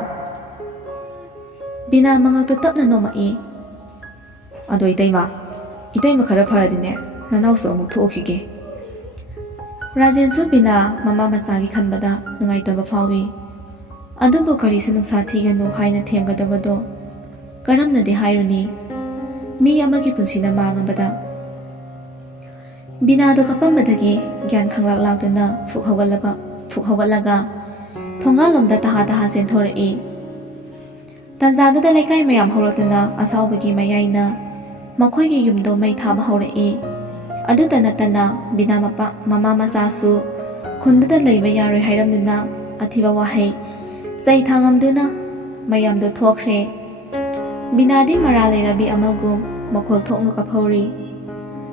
ꯕꯤꯅꯥ ꯃꯉꯛꯇꯣ ꯇꯞꯅ ꯅꯣꯝꯃꯛꯏ. ꯑꯗꯣ ꯏꯇꯩꯃ ꯈꯔ ꯐꯔꯗꯤꯅꯦ ꯅꯅꯥꯎꯁꯨ ꯑꯃꯨꯛ ꯊꯣꯛꯈꯤꯒꯦ. ꯔꯥꯖꯦꯟꯁꯨ ꯕꯤꯅꯥ ꯃꯃꯥ ꯃꯆꯥꯒꯤ ꯈꯟꯕꯗ ꯅꯨꯡꯉꯥꯏꯇꯕ ꯐꯥꯎꯏ. ꯑꯗꯨꯕꯨ ꯀꯔꯤꯁꯨ ꯅꯨꯡꯁꯥ ꯊꯤꯒꯅꯨ ꯍꯥꯏꯅ ꯊꯦꯝꯒꯗꯕꯗꯣ ꯀꯔꯝꯅꯗꯤ ꯍꯥꯏꯔꯨꯅꯤ, ꯃꯤ ꯑꯃꯒꯤ ꯄꯨꯟꯁꯤꯅ ꯃꯥꯡꯉꯕꯗ. ꯕꯤꯅꯥꯗꯣ ꯀꯞꯄꯝꯕꯗꯒꯤ ꯒ꯭ꯌꯥꯟ ꯈꯪꯂꯥꯛ ꯂꯥꯛꯇꯨꯅ ꯐꯨꯛ ꯍꯧꯒꯠꯂꯒ ꯊꯣꯡꯒꯥꯜꯂꯣꯝꯗ ꯇꯍꯥ ꯆꯦꯟꯊꯣꯔꯛꯏ. ꯇꯟꯖꯥꯗꯨꯗ ꯂꯩꯀꯥꯏ ꯃꯌꯥꯝ ꯍꯧꯔꯛꯇꯨꯅ ꯑꯁꯥꯎꯕꯒꯤ ꯃꯌꯥꯏꯅ ꯃꯈꯣꯏꯒꯤ ꯌꯨꯝꯗꯣ ꯃꯩ ꯊꯥꯕ ꯍꯧꯔꯛꯏ. ꯑꯗꯨꯇ ꯅꯠꯇꯅ ꯕꯤꯅꯥ ꯃꯃꯥ ꯃꯆꯥꯁꯨ ꯈꯨꯟꯗꯨꯗ ꯂꯩꯕ ꯌꯥꯔꯣꯏ ꯍꯥꯏꯔꯝꯗꯨꯅ ꯑꯊꯤꯕ ꯋꯥꯍꯩ ꯆꯩ ꯊꯥꯡꯉꯝꯗꯨꯅ ꯃꯌꯥꯝꯗꯣ ꯊꯣꯛꯈ꯭ꯔꯦ. ꯕꯤꯅꯥꯗꯤ ꯃꯔꯥ ꯂꯩꯔꯕꯤ ꯑꯃꯒꯨꯝ ꯃꯈꯣꯜ ꯊꯣꯛꯅ ꯀꯞꯍꯧꯔꯤ.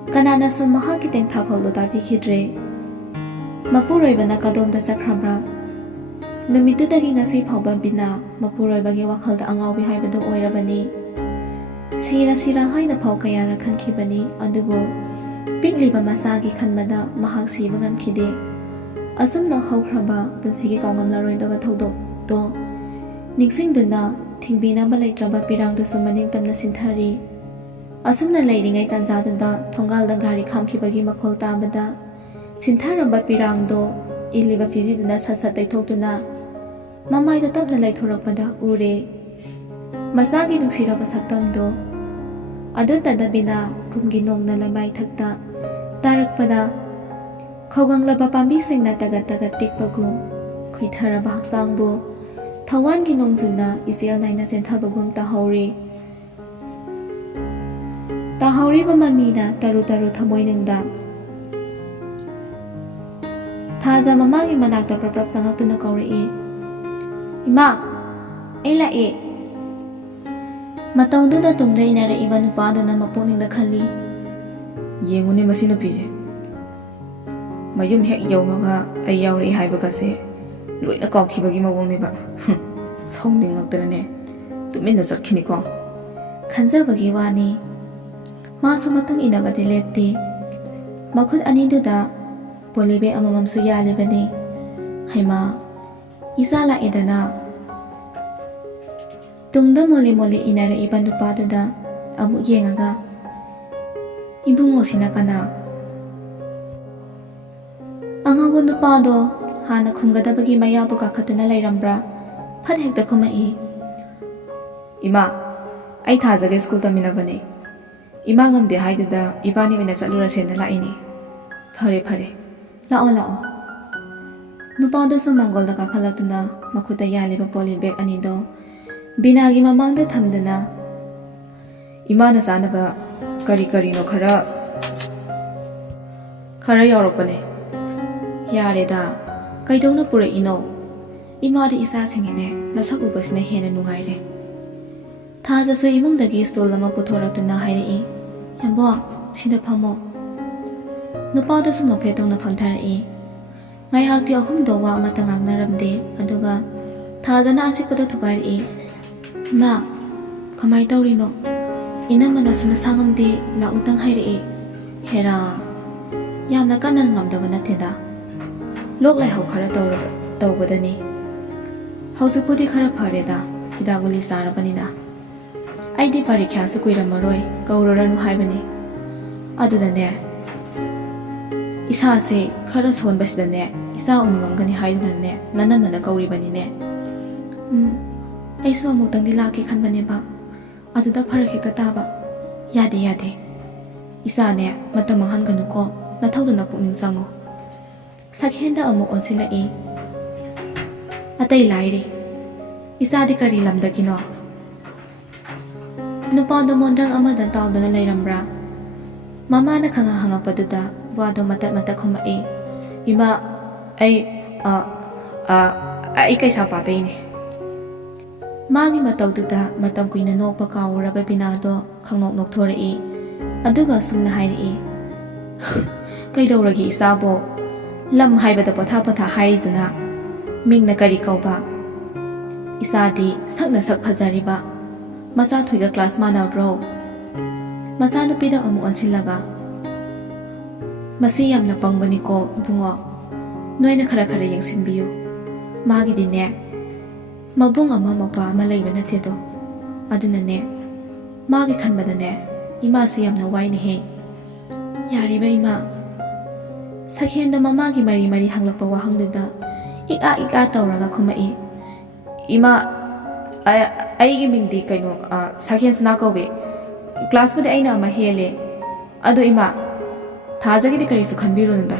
ꯀꯅꯥꯅꯁꯨ ꯃꯍꯥꯛꯀꯤ ꯇꯦꯡꯊꯥꯈꯣꯜꯗꯣ ꯇꯥꯕꯤꯈꯤꯗ꯭ꯔꯦ꯫ ꯃꯄꯨꯔꯣꯏꯕꯅ ꯀꯗꯣꯝꯗ ꯆꯠꯈ꯭ꯔꯕ꯭ꯔꯥ? ꯅꯨꯃꯤꯠꯇꯨꯗꯒꯤ ꯉꯁꯤ ꯐꯥꯎꯕ ꯕꯤꯅꯥ ꯃꯄꯨꯔꯣꯏꯕꯒꯤ ꯋꯥꯈꯜꯗ ꯑꯉꯥꯎꯕꯤ ꯍꯥꯏꯕꯗꯨ ꯑꯣꯏꯔꯕꯅꯤ꯫ ꯁꯤꯔ ꯍꯥꯏꯅ ꯐꯥꯎ ꯀꯌꯥꯔꯛ ꯈꯟꯈꯤꯕꯅꯤ, ꯑꯗꯨꯕꯨ ꯄꯤꯛꯂꯤꯕ ꯃꯆꯥꯒꯤ ꯈꯟꯕꯗ ꯃꯍꯥꯛ ꯁꯤꯕ ꯉꯝꯈꯤꯗꯦ꯫ ꯑꯁꯨꯝꯅ ꯍꯧꯈ꯭ꯔꯕ ꯄꯨꯟꯁꯤꯒꯤ ꯀꯥꯎꯉꯝꯂꯔꯣꯏꯗꯕ ꯊꯧꯗꯣꯛꯇꯣ ꯅꯤꯡꯁꯤꯡꯗꯨꯅ ꯊꯤꯡꯕꯤꯅꯕ ꯂꯩꯇ꯭ꯔꯕ ꯄꯤꯔꯥꯡꯗꯨꯁꯨ ꯃꯅꯤꯡ ꯇꯝꯅ ꯁꯤꯟꯊꯔꯤ꯫ ꯑꯁꯨꯝꯅ ꯂꯩꯔꯤꯉꯩ ꯇꯥꯟꯖꯥꯗꯨꯗ ꯊꯣꯡꯒꯥꯜꯗ ꯒꯥꯔꯤ ꯈꯥꯝꯈꯤꯕꯒꯤ ꯃꯈꯣꯜ ꯇꯥꯕꯗ ꯁꯤꯟꯊꯔꯝꯕ ꯄꯤꯔꯥꯡꯗꯣ ꯏꯜꯂꯤꯕ ꯐꯤꯖꯤꯗꯨꯅ ꯁꯠ ꯇꯩꯊꯣꯛꯇꯨꯅ ꯃꯃꯥꯏꯗ ꯇꯞꯅ ꯂꯩꯊꯣꯔꯛꯄꯗ ꯎꯔꯦ ꯃꯆꯥꯒꯤ ꯅꯨꯡꯁꯤꯔꯕ ꯁꯛꯇꯝꯗꯣ꯫ ꯑꯗꯨꯇꯗ ꯕꯤꯅꯥ ꯀꯨꯝꯒꯤ ꯅꯣꯡꯅ ꯂꯩꯃꯥꯏꯊꯛꯇ ꯇꯥꯔꯛꯄꯗ ꯈꯧꯒꯪꯂꯕ ꯄꯥꯝꯕꯤꯁꯤꯡꯅ ꯇꯒꯠ ꯇꯦꯛꯄꯒꯨꯝ, ꯈꯨꯏꯊꯔꯕ ꯍꯛꯆꯥꯡꯕꯨ ꯊꯋꯥꯟꯒꯤ ꯅꯣꯡꯖꯨꯅ ꯏꯆꯦꯜ ꯅꯥꯏꯅ ꯆꯦꯟꯊꯕꯒꯨꯝ ꯇꯥꯍꯧꯔꯤꯕ ꯃꯃꯤꯅ ꯇꯔꯨ ꯊꯃꯣꯏꯅꯨꯡꯗ꯫ ꯊꯥꯖ ꯃꯃꯥꯒꯤ ꯃꯅꯥꯛꯇ ꯄ꯭ꯔꯞ ꯆꯪꯉꯛꯇꯨꯅ ꯀꯧꯔꯛꯏ, "ꯏꯃꯥ, ꯑꯩ ꯂꯥꯛꯑꯦ"꯫ ꯃꯇꯧꯗꯨꯗ ꯇꯨꯡꯗ ꯏꯟꯅꯔꯛꯏꯕ ꯅꯨꯄꯥꯗꯨꯅ ꯃꯄꯨꯛꯅꯤꯡꯗ ꯈꯜꯂꯤ, ꯌꯦꯡꯉꯨꯅꯦ ꯃꯁꯤ ꯅꯨꯄꯤꯁꯦ, ꯃꯌꯨꯝ ꯍꯦꯛ ꯌꯧꯕꯒ ꯑꯩ ꯌꯥꯎꯔꯛꯏ ꯍꯥꯏꯕꯒꯁꯦ ꯂꯣꯏꯅ ꯀꯥꯎꯈꯤꯕꯒꯤ ꯃꯑꯣꯡꯅꯦꯕ꯫ ꯁꯥꯎꯅꯤꯡꯉꯛꯇꯅꯅꯦ ꯇꯨꯃꯤꯟꯅ ꯆꯠꯈꯤꯅꯤꯀꯣ꯫ ꯈꯟꯖꯕꯒꯤ ꯋꯥꯅꯤ꯫ ꯃꯥꯁꯨ ꯃꯇꯨꯡ ꯏꯟꯅꯕꯗꯤ ꯂꯦꯞꯇꯦ꯫ ꯃꯈꯨꯠ ꯑꯅꯤꯗꯨꯗ ꯄꯣꯂꯤꯕꯦꯛ ꯑꯃꯃꯝꯁꯨ ꯌꯥꯜꯂꯤꯕꯅꯤ꯫ ꯍꯩꯃꯥ, ꯏꯆꯥ ꯂꯥꯛꯑꯦꯗꯅ꯫ ꯇꯨꯡꯗ ꯃꯣꯜꯂꯤ ꯏꯟꯅꯔꯛꯏꯕ ꯅꯨꯄꯥꯗꯨꯗ ꯑꯃꯨꯛ ꯌꯦꯡꯉꯒ, "ꯏꯕꯨꯡꯉꯣꯁꯤꯅ ꯀꯅꯥ?" ꯑꯉꯥꯎꯕ ꯅꯨꯄꯥꯗꯣ ꯍꯥꯟꯅ ꯈꯨꯝꯒꯗꯕꯒꯤ ꯃꯌꯥꯕꯨ ꯀꯥꯈꯠꯇꯨꯅ ꯂꯩꯔꯝꯕ꯭ꯔꯥ? ꯐꯠ ꯍꯦꯛꯇ ꯈꯨꯝꯃꯛꯏ, "ꯏꯃꯥ, ꯑꯩ ꯊꯥꯖꯒ ꯁ꯭ꯀꯨꯜ ꯇꯝꯃꯤꯟꯅꯕꯅꯦ꯫ ꯏꯃꯥ ꯉꯝꯗꯦ ꯍꯥꯏꯗꯨꯗ ꯏꯕꯥꯅꯤ ꯑꯣꯏꯅ ꯆꯠꯂꯨꯔꯁꯦꯅ ꯂꯥꯛꯏꯅꯦ꯫ ꯐꯔꯦ, ꯂꯥꯛꯑꯣ." ꯅꯨꯄꯥꯗꯨꯁꯨ ꯃꯥꯡꯒꯣꯜꯗ ꯀꯥꯈꯠꯂꯛꯇꯨꯅ ꯃꯈꯨꯠꯇ ꯌꯥꯜꯂꯤꯕ ꯄꯣꯂꯤꯕꯦꯛ ꯑꯅꯤꯗꯣ ꯕꯤꯅꯥꯒꯤ ꯃꯃꯥꯡꯗ ꯊꯝꯗꯨꯅ, "ꯏꯃꯥꯅ ꯆꯥꯅꯕ ꯀꯔꯤꯅꯣ ꯈꯔ ꯌꯥꯎꯔꯛꯄꯅꯦ꯫ "ꯌꯥꯔꯦꯗ, ꯀꯩꯗꯧꯅ ꯄꯨꯔꯛꯏꯅꯣ? ꯏꯃꯥꯗꯤ ꯏꯆꯥꯁꯤꯡꯅꯤꯅꯦ, ꯅꯁꯛ ꯎꯕꯁꯤꯅ ꯍꯦꯟꯅ ꯅꯨꯡꯉꯥꯏꯔꯦ." ꯊꯥꯖꯁꯨ ꯏꯃꯨꯡꯗꯒꯤ ꯁ꯭ꯇꯨꯜ ꯑꯃ ꯄꯨꯊꯣꯔꯛꯇꯨꯅ ꯍꯥꯏꯔꯛꯏ, "ꯌꯥꯝꯕꯣ, ꯁꯤꯗ ꯐꯝꯃꯣ." ꯅꯨꯄꯥꯗꯨꯁꯨ ꯅꯣꯛꯐꯦꯠ ꯇꯧꯅ ꯐꯝꯊꯔꯛꯏ꯫ ꯉꯥꯏꯍꯥꯛꯇꯤ ꯑꯍꯨꯝꯗꯣ ꯋꯥ ꯑꯃꯠꯇ ꯉꯥꯡꯅꯔꯝꯗꯦ꯫ ꯑꯗꯨꯒ ꯊꯥꯖꯅ ꯑꯆꯤꯛꯄꯗ ꯊꯨꯒꯥꯏꯔꯛꯏ, "ꯏꯃꯥ, ꯀꯃꯥꯏ ꯇꯧꯔꯤꯅꯣ? ꯏꯅꯝꯃꯅꯁꯨ ꯅꯁꯥ ꯉꯝꯗꯦ ꯂꯥꯛꯎꯇꯪ ꯍꯥꯏꯔꯛꯑꯦ." "ꯍꯦꯔꯥ, ꯌꯥꯝꯅ ꯀꯟꯅ ꯉꯝꯗꯕ ꯅꯠꯇꯦꯗ, ꯂꯣꯛ ꯂꯥꯏꯍꯧ ꯈꯔ ꯇꯧꯕꯗꯅꯤ꯫ ꯍꯧꯖꯤꯛꯄꯨꯗꯤ ꯈꯔ ꯐꯔꯦꯗ, ꯍꯤꯗꯥꯛ ꯒꯨꯂꯤ ꯆꯥꯔꯕꯅꯤꯅ꯫ ꯑꯩꯗꯤ ꯄꯔꯤꯈ꯭ꯌꯥꯁꯨ ꯀꯨꯏꯔꯝꯃꯔꯣꯏ, ꯀꯧꯔꯨꯔꯅꯨ ꯍꯥꯏꯕꯅꯤ꯫ ꯑꯗꯨꯗꯅꯦ, ꯏꯁꯥꯁꯦ ꯈꯔ ꯁꯣꯟꯕꯁꯤꯗꯅꯦ ꯏꯆꯥ ꯎꯅꯤꯡꯉꯝꯒꯅꯤ ꯍꯥꯏꯗꯨꯅꯅꯦ ꯅꯅꯝꯃꯅ ꯀꯧꯔꯤꯕꯅꯤꯅꯦ." "ꯑꯩꯁꯨ ꯑꯃꯨꯛꯇꯪꯗꯤ ꯂꯥꯛꯀꯦ ꯈꯟꯕꯅꯦꯕ, ꯑꯗꯨꯗ ꯐꯔꯛ ꯍꯦꯛꯇ ꯇꯥꯕ." "ꯌꯥꯗꯦ, ꯏꯆꯥꯅꯦ ꯃꯇꯝ ꯃꯥꯡꯍꯟꯒꯅꯨꯀꯣ, ꯅꯊꯧꯗꯨꯅ ꯄꯨꯛꯅꯤꯡ ꯆꯪꯉꯨ." ꯁꯛꯍꯦꯟꯗ ꯑꯃꯨꯛ ꯑꯣꯟꯁꯤꯜꯂꯛꯏ, "ꯑꯇꯩ ꯂꯥꯏꯔꯤ, ꯏꯆꯥꯗꯤ ꯀꯔꯤ ꯂꯝꯗꯒꯤꯅꯣ?" ꯅꯨꯄꯥꯗꯣ ꯃꯣꯟꯗ꯭ꯔꯪ ꯑꯃꯗ ꯇꯥꯎꯗꯨꯅ ꯂꯩꯔꯝꯕ꯭ꯔꯥ? ꯃꯃꯥꯅ ꯍꯪꯉꯛꯄꯗꯨꯗ ꯋꯥꯗꯣ ꯃꯇꯠ ꯈꯨꯝꯃꯛꯏ, "ꯏꯃꯥ, ꯑꯩ ꯀꯩꯁꯥꯝꯄꯥꯠꯇꯩꯅꯦ." ꯃꯥꯒꯤ ꯃꯇꯧꯗꯨꯗ ꯃꯇꯝ ꯀꯨꯏꯅ ꯅꯣꯛꯄ ꯀꯥꯎꯔꯨꯔꯕ ꯕꯤꯅꯥꯗꯣ ꯅꯣꯛꯊꯣꯔꯛꯏ꯫ ꯑꯗꯨꯒ ꯑꯁꯨꯝꯅ ꯍꯥꯏꯔꯛꯏ, "ꯀꯩꯗꯧꯔꯒꯦ ꯏꯆꯥꯕꯣ? ꯂꯝ ꯍꯥꯏꯕꯗ ꯄꯣꯊꯥ ꯍꯥꯏꯔꯤꯗꯨꯅ ꯃꯤꯡꯅ ꯀꯔꯤ ꯀꯧꯕ? ꯏꯆꯥꯗꯤ ꯁꯛꯅ ꯁꯛ ꯐꯖꯔꯤꯕ, ꯃꯆꯥꯊꯣꯏꯒ ꯀ꯭ꯂꯥꯁ ꯃꯥꯟꯅꯕ꯭ꯔꯣ?" ꯃꯆꯥꯅꯨꯄꯤꯗ ꯑꯃꯨꯛ ꯑꯣꯟꯁꯤꯜꯂꯒ, "ꯃꯁꯤ ꯌꯥꯝꯅ ꯄꯪꯕꯅꯤꯀꯣ ꯏꯕꯨꯡꯉꯣ, ꯅꯣꯏꯅ ꯈꯔ ꯌꯦꯡꯁꯤꯟꯕꯤꯌꯨ. ꯃꯥꯒꯤꯗꯤꯅꯦ ꯃꯕꯨꯡ ꯑꯃ ꯃꯧꯄꯥ ꯑꯃ ꯂꯩꯕ ꯅꯠꯇꯦꯗꯣ. ꯑꯗꯨꯅꯅꯦ ꯃꯥꯒꯤ ꯈꯟꯕꯗꯅꯦ ꯏꯃꯥꯁꯤ ꯌꯥꯝꯅ ꯋꯥꯏꯅꯦꯍꯦ." "ꯌꯥꯔꯤꯕ ꯏꯃꯥ." ꯁꯛꯍꯦꯟꯗ ꯃꯃꯥꯒꯤ ꯃꯔꯤ ꯍꯪꯂꯛꯄ ꯋꯥꯍꯪꯗꯨꯗ ꯏꯛꯑꯥ ꯇꯧꯔꯒ ꯈꯨꯝꯃꯛꯏ, "ꯏꯃꯥ, ꯑꯩꯒꯤ ꯃꯤꯡꯗꯤ ꯁꯛꯍꯦꯟ ꯁꯅꯥ ꯀꯧꯋꯦ. ꯀ꯭ꯂꯥꯁꯄꯨꯗꯤ ꯑꯩꯅ ꯑꯃ ꯍꯦꯜꯂꯦ. ꯑꯗꯣ ꯏꯃꯥ, ꯊꯥꯖꯒꯤꯗꯤ ꯀꯔꯤꯁꯨ ꯈꯟꯕꯤꯔꯨꯅꯨꯗ.